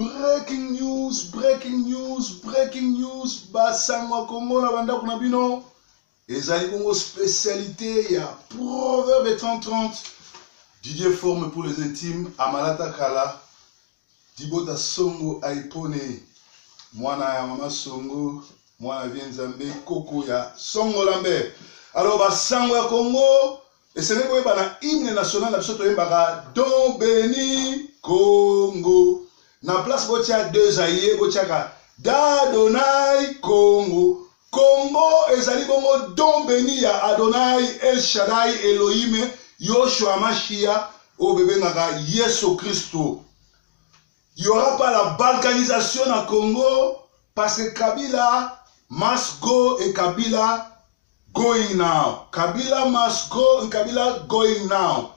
Breaking news, Basangwa Congo na banda kuna bino. Ezali bongo spécialité ya Proverbe 30-30. Didier forme pour les intimes, Amalata Kala, Dibota Songo Aipone, Mwana ya Mama Songo, Mwana Vienzambe, Koko ya Songo Lambert. Alors Basangwa Congo, et c'est même na hymne national absolument yembaka Don Béni Congo. Na place botia deux aïe botiaka d'Adonai Congo. Congo ezali bongo Don Béni ya Adonai El Shaddai Elohim Yoshua Mashiach au bébé naka Yesu Christo. Il n'y aura pas la balkanisation na Congo parce que Kabila must go et Kabila going now. Kabila must go and Kabila going now.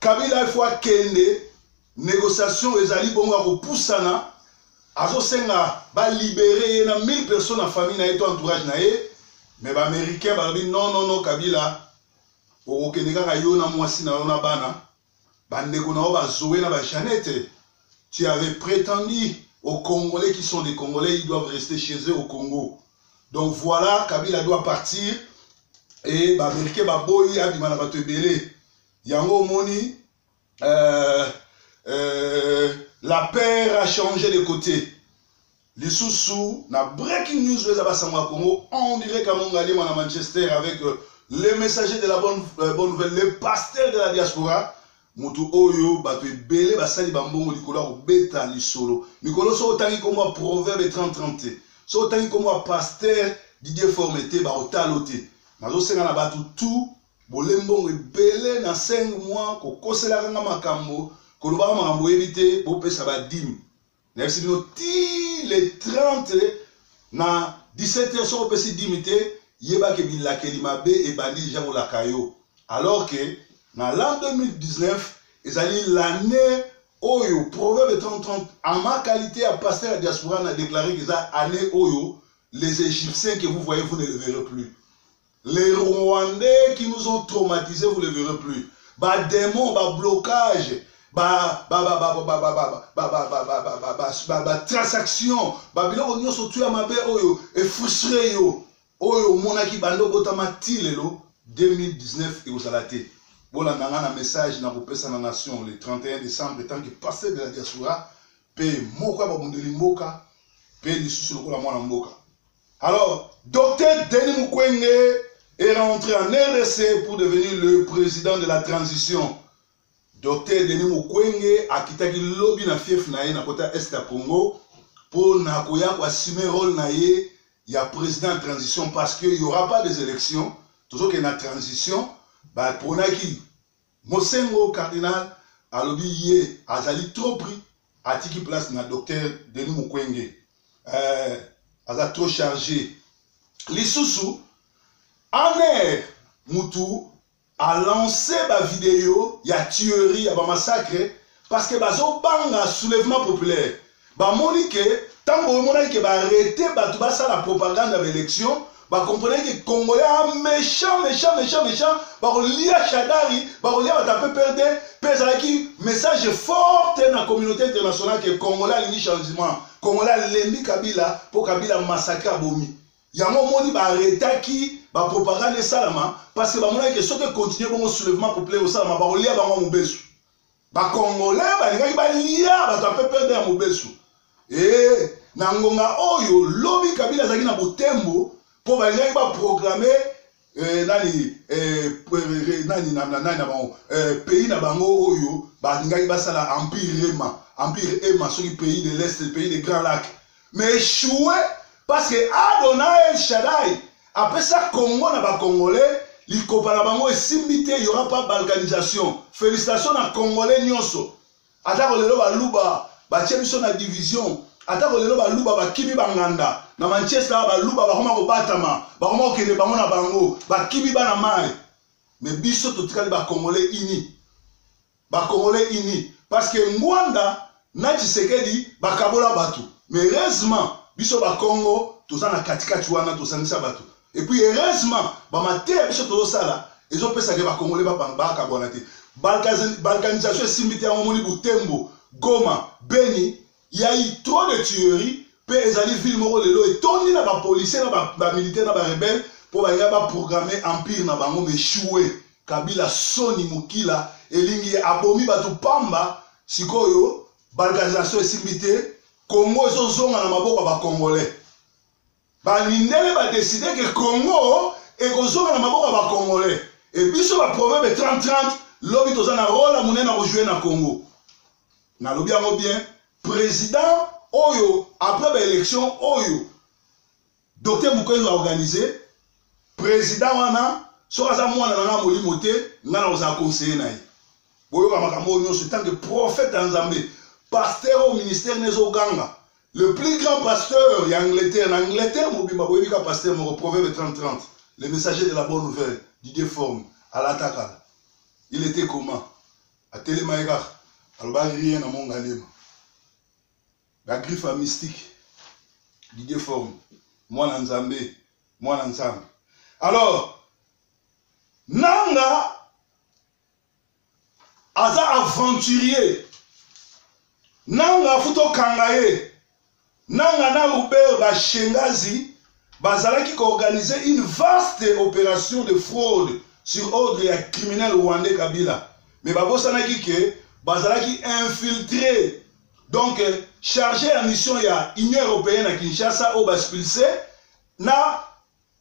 Kabila il faut kende négociation ezali bongo ko poussana azo senga ba libérer na 1000 personnes en famille na eto entourage na ye mais ba américain ba dit non Kabila o kende kaka yo na mwasi na yo na bana bandeko na ba zoé na ba chanete. Tu avais prétendu aux Congolais qui sont des Congolais, ils doivent rester chez eux au Congo. Donc voilà, Kabila doit partir et ba américain ba boyi abimana ba tebele yango moni la paire a changé de côté. Les sous-sous, na breaking news, les Abassangwa Congo, on dirait qu'à Mongali, à Manchester, avec les messagers de la bonne nouvelle, les pasteurs de la diaspora, Moutou Oyo, Batou Bele, Basali Bambongo, Nicolas, Beta, Lisolo. Nicolas, so autant comme moi, Proverbe 30-30. So autant comme moi, pasteur, Didier Formete, Baotalote. Mazo Senga na Batou tout, Bolembongo, Bele, na 5 mois, Koko la Ranga Makambo, Koloba Makambo évité, Bopé Sabadim. Merci les 30 na 17h sur opesi dimité, Yeba Kebila Kelimabe et Bandi Jamo Lakayo. Alors que dans l'an 2019, ils allaient l'année Oyo, Proverbe 30-30, en ma qualité à pasteur à diaspora, on a déclaré que ça année Oyo, les Égyptiens que vous voyez, vous ne les verrez plus. Les Rwandais qui nous ont traumatisés, vous ne les verrez plus. Bah démon, bah blocage, transaction, biloko nyonso tu ya mabe oyo et frustré yo oyo monaki bando botama tilelo 2019 ekozala te. Voilà un message na kopesa na nation le 31 décembre tant que pasteur de la diaspora pe moka babondeli mboka pe lisusu lokola mwana mboka. Alors docteur Denis Mukwege est rentré en RDC pour devenir le président de la transition. Docteur Denis Mukwege a quitté le lobby na fief na ye na kota est ya Congo pour na koya ko assumer rôle na ye ya président de transition parce que il y aura pas des élections toujours que na transition ba ponaki Mosengo cardinal a lobby ye azali trop pris a tiki place na docteur Denis Mukwege aza trop chargé lisusu aner mutu a lancé ma vidéo, il y a tuerie, il y a massacre, parce que bazo banga soulèvement populaire. Ba monique, tant que ba arrêter la propagande de l'élection, ba comprenez que Congolais méchant, ba lia Chadari, ba lia ba tapé perdre, pèse qui message fort dans la communauté internationale que Congolais a changement. Congolais l'ennemi Kabila pour Kabila massacre à Bomi. Yango moni ba arrêter qui ba propagande salama parce que ba mona que soki continuer bon soulèvement populaire au salama ba olia ba mobesu ba congolais ba linga ba lia ba tapé perdre mobesu et na ngonga oyo lobby Kabila zaki na botembo po ba linga ba programmer nani pays na bango oyo ba linga ba sala empire ema soki pays de l'est pays des grands lacs mais échoué parce que Adonai El Shaddai après ça Congo na ba congolais likopa na bango esimité il y aura pas balkanisation. Félicitations na congolais nyonso atako lelo ba luba ba tiebiso na division atako lelo ba luba ba kibi banganda na Manchester ba luba ba koma ko batama ba koma ko kende bango na bango ba kibi bana mai mais biso to tikali ba congolais unis parce que Ngwanda na Tshisekedi ba kabola batu mais heureusement biso ba Congo tozana katikati wana tosanisa batu et puis heureusement ba maté biso tozosala ezo pesa ke ba Congolais ba kabona te balkanisation simbité en moni Butembo Goma Beni il y a eu trop de tueries, puis ils allaient ville moro lelo et tourner na ba policiers na ba militaires na ba rebelles pour ba programmer empire na bango échouer. Kabila soni mukila elingi abomi batu pamba sikoyo balganisation esimbité Congo ezozonga na maboko ba congolais. Ba nindele ba décider que Congo ekozonga na maboko ba congolais. Et biso ba proverbe 30-30 lobi tozana rôle monene na jouer na Congo. Na lobi yango bien président Oyo, après l'élection, Oyo, Docteur Mukwege a organisé, président Wana, soit à moi, on a molimoté, on a conseillé. Oyo, c'est tant que prophète en Zambie, pasteur au ministère Nezoganga, le plus grand pasteur en Angleterre, Mobimba, pasteur, mon proverbe 30-30, le messager de la bonne nouvelle, Didier Forme, à l'attaque. Il était comment? À Télémaïga, à l'Obarien, à Mongalema. La griffe mystique, Didier Forme, moi Nzambe, moi Nzambe. Alors, Nanga, aza aventurier, Nanga futo kangaye, Nanga na Robert Bashengazi, bazalaki qui organisé une vaste opération de fraude sur ordre et criminel rwandais Kabila. Mais babosanaki ke, bazalaki infiltré. Donc, chargé en mission, il y a l'Union européenne à Kinshasa, au expulsé, na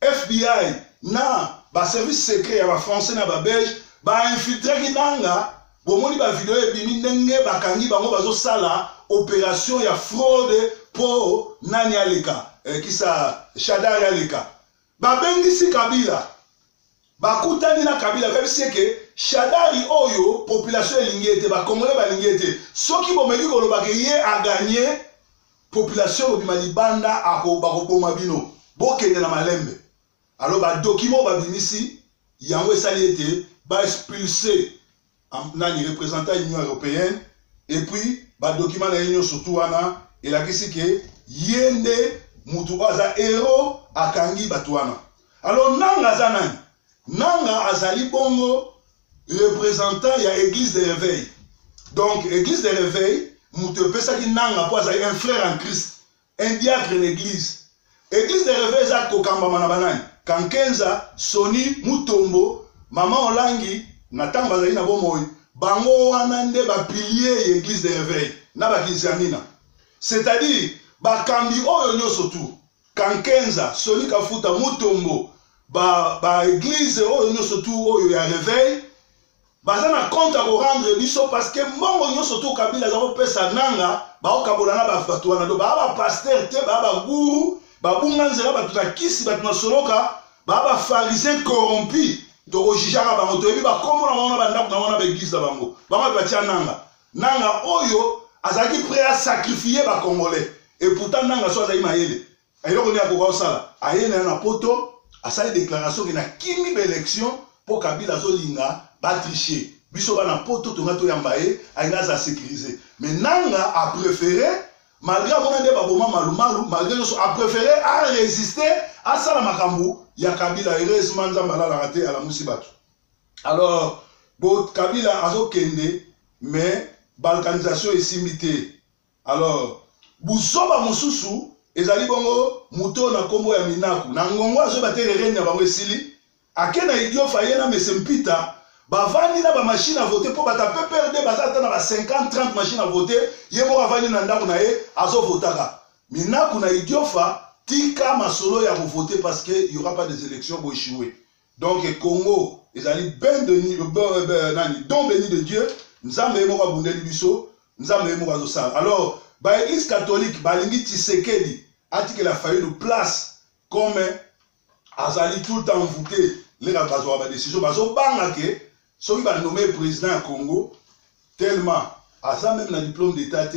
FBI, na service secret, ya français, na belge, infiltré qui nanga, bomoni ba vidéo et bimi nenge bakangi bango bazo sala opération ya fraude pour nani aleka, qui ça Shadari aleka. Bengi Kabila, bakutani na Kabila, comme c'est que Shadari Oyo, population lingete, Congolais balingete. Ce qui m'a dit que a gagné, population de Malibanda a Bomabino, Bokene na Malembe. Alors, ba document ba binisi, yango saliete, ba expulsé nani représentant l'Union européenne, et puis ba document la Union surtout wana, et la kisi ke yende mutu aza héros akangi batuana. Alors nanga zanani, nanga azali bongo représentant il y a église de réveil. Donc église de réveil, mutu pesa ki nanga po azali un frère en Christ, un diacre en église. Église de réveil za kokamba manabanani. Kankenza Soni Mutombo, maman Olangi, Natang bazali na bomoy, bango wana nde ba pilier église de réveil, na ba kinzamina. C'est-à-dire bakambi oyo nyoso tu. Kankenza Soni Kafuta Mutombo, ba église oyo nyoso tu oyo ya réveil. Bazana compte à rendre biso parce que mongo nyoso tu Kabila za pesa nanga, ba okabola na ba fatuana do ba pasteur te ba guru, ba bunga nzela ba tutakisi ba tunasoloka, ba pharisien corrompu, to jijaka bango to yebi ba kombo na wana ba ndako na wana ba église bango. Ba ba tia nanga. Nanga oyo azaki prêt à sacrifier ba congolais. Et pourtant nanga so azali mayele. Ayoko ni akoko sala. Ayena na poto, asali déclaration que na kimi ba élection pour Kabila zolinga ba tricher. Biso ba na poto to ngato yambaye, ayina za sécuriser. Mais nanga a préféré malgré mon ande baboma malumalu, malgré nous a préféré à résister à ça la makambu, ya Kabila heureusement nzamba la raté à la musibatu. Alors, bon Kabila azo kende, mais balkanisation est simité. Alors, busoba mususu ezali bongo muto na kombo ya minaku. Na ngongo azo batele renya bango esili. Akena idio fayena mesempita. Bavandi na ba machine à voter pour bata PPRD bazata na ba 50-30 machines à voter yemo avandi na ndako na ye azo votaka minaku na idiofa tika masolo ya voter parce que il y aura pas des élections pour échouer. Donc Congo ezali ben de nani don béni de Dieu nzambe mo ka bundeli biso nzambe mo ka zo sala. Alors ba église catholique balingi Tshisekedi ati que la faille de place comme azali tout le temps voter les bazo ba décision bazo banga ke ceux qui va nommer président du Congo, tellement, à ça même le diplôme d'état,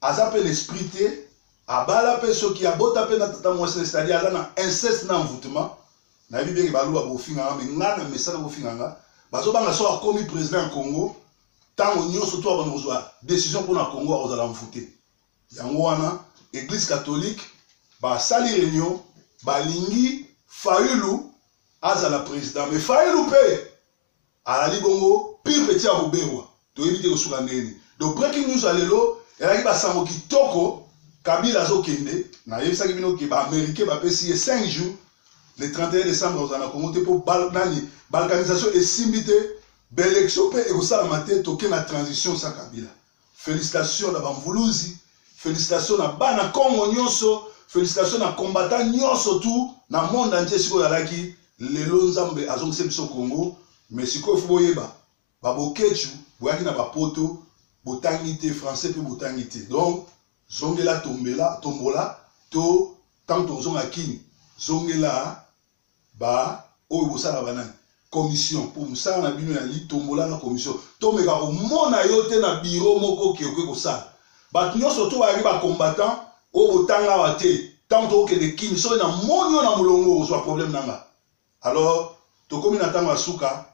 à ça peut l'esprit, à bala peut ceux qui a beau taper dans ta moitié, c'est-à-dire à ça inceste dans l'envoûtement, na bibi qui balou à bofinganga, mais ngana mais ça bofinganga, bazo banga soit commis président du Congo, tant on y surtout avant nous décision pour le Congo à l'envoûter. Yangoana, Église catholique, ba sali réunion, ba lingi, Fayulu, à la président, mais Fayulu paye. À la Libongo, pire petit à Roberwa, to éviter au Soulaneni. Donc, breaking news à l'élo, elaki basango kitoko Kabila azokende na yebisaki bino ke ba américain ba pesi 5 jours le 31 décembre aux Congo te pour balkanisation et simbité l'élection et au salamate toke na transition sa Kabila. Félicitations à Bamvuluzi, félicitations à Bana Congo nyonso, félicitations à combattant nyonso tout na monde entier siko yalaki lelo nzambe azongise biso Congo mais siko foyeba babokechu boyaki na bapoto botangité français pe botangité donc zongela tombola to tant tozonga kini zongela ba oyo bosala banani commission pour musala na bino ya li tombola na commission to meka omona yo te na bureau moko ke kosala bato nyonso to bayaki ba combattant oyo botanga wa te tant to ke de kini so na monyo na mulongo so problème nanga alors to komi na tanga suka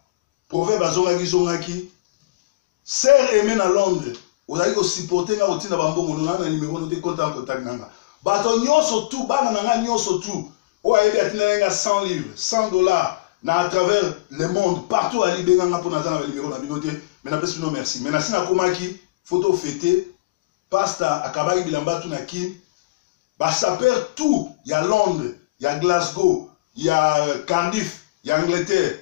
proverbe azongaki sœur aimée na Londres ozali ko supporter nga otinda bambongo na numéro no te contact nanga bato nyonso tu bana nanga nyonso tu o ayebi atinda nga 100 livres $100 na à travers le monde partout ali benganga pour nazana ba numéro na binote mais na pesi no merci mais na sina komaki photo fêté pasta akabaki bilamba tu na kin ba saper tout ya Londres ya Glasgow ya Cardiff ya Angleterre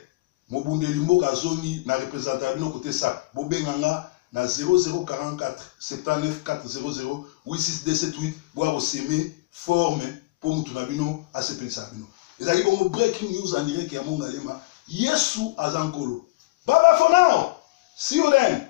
mobundeli mboka zongi na représentateur bino côté ça bo benganga na 0044 79 400 86278 boire au semé forme pour mutu na bino asepelisa bino ezali bongo breaking news en direct ya monga lema Yesu azankolo baba for now see you then.